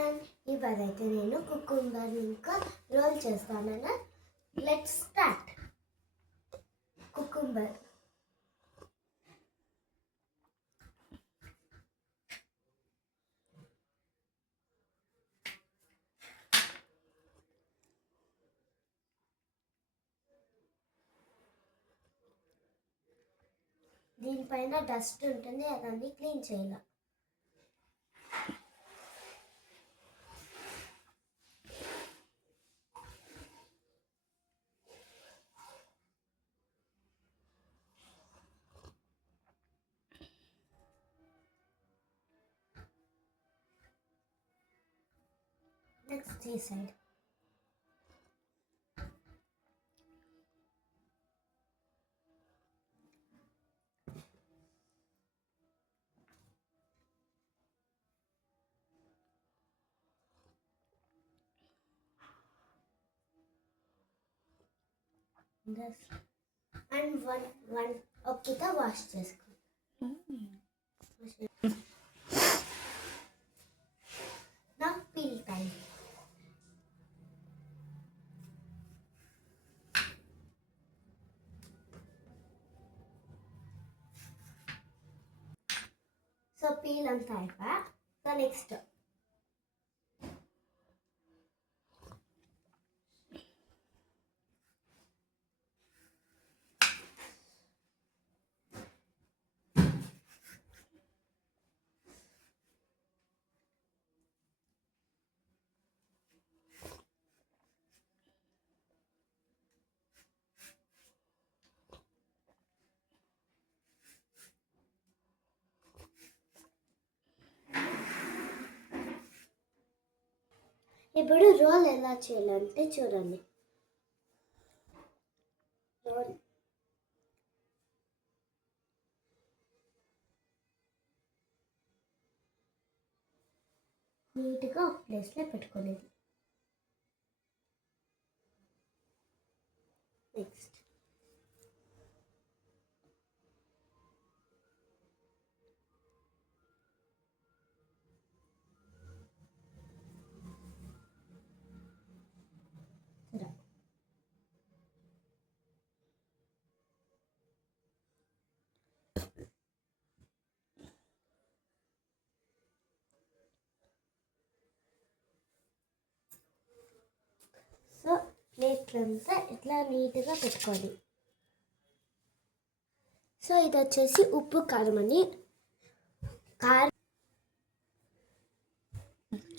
అండ్ ఇవాళైతే నేను కుకుంబర్ ఇంకా రోల్ చేస్తాను. Let's start. కుకుంబర్ దీనిపైన డస్ట్ ఉంటుంది, అదన్నీ క్లీన్ చేయాలి. నెక్స్ట్ ఈ సైడ్ అండ్ వన్ ఒక్కతో వాష్ చేసుకో. నా పీల్ టైం. సో పీల్ అంతా అయిపోయా. సో నెక్స్ట్ ఇప్పుడు రోల్ ఎలా చేయాలంటే చూడండి. రోల్ నీట్గా ఒక ప్లేస్లో పెట్టుకోలేదు. నెక్స్ట్ సో ప్లేట్లంతా ఇట్లా నీట్గా పెట్టుకోవాలి. సో ఇది వచ్చేసి ఉప్పు కారం అని. కారం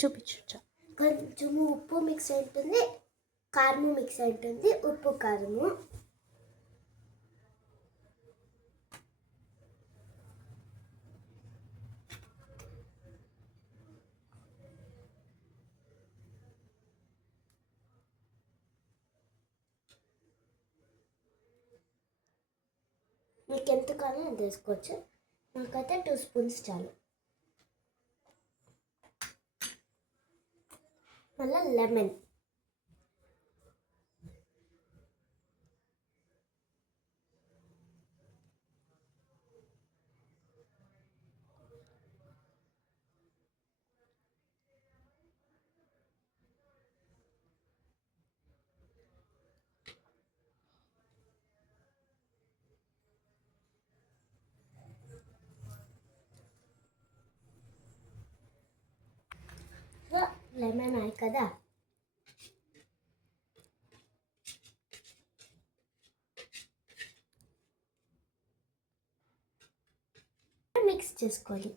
చూపించు. కొంచెము ఉప్పు మిక్స్ ఉంటుంది, కారము మిక్స్ ఉంటుంది. ఉప్పు కారము మీకు ఎంత కావాలో అది వేసుకోవచ్చు. నాకైతే 2 స్పూన్స్ చాలు. మళ్ళీ లెమన్, లెమన్ అయ్యి కదా. మిక్స్ చేసుకోవాలి.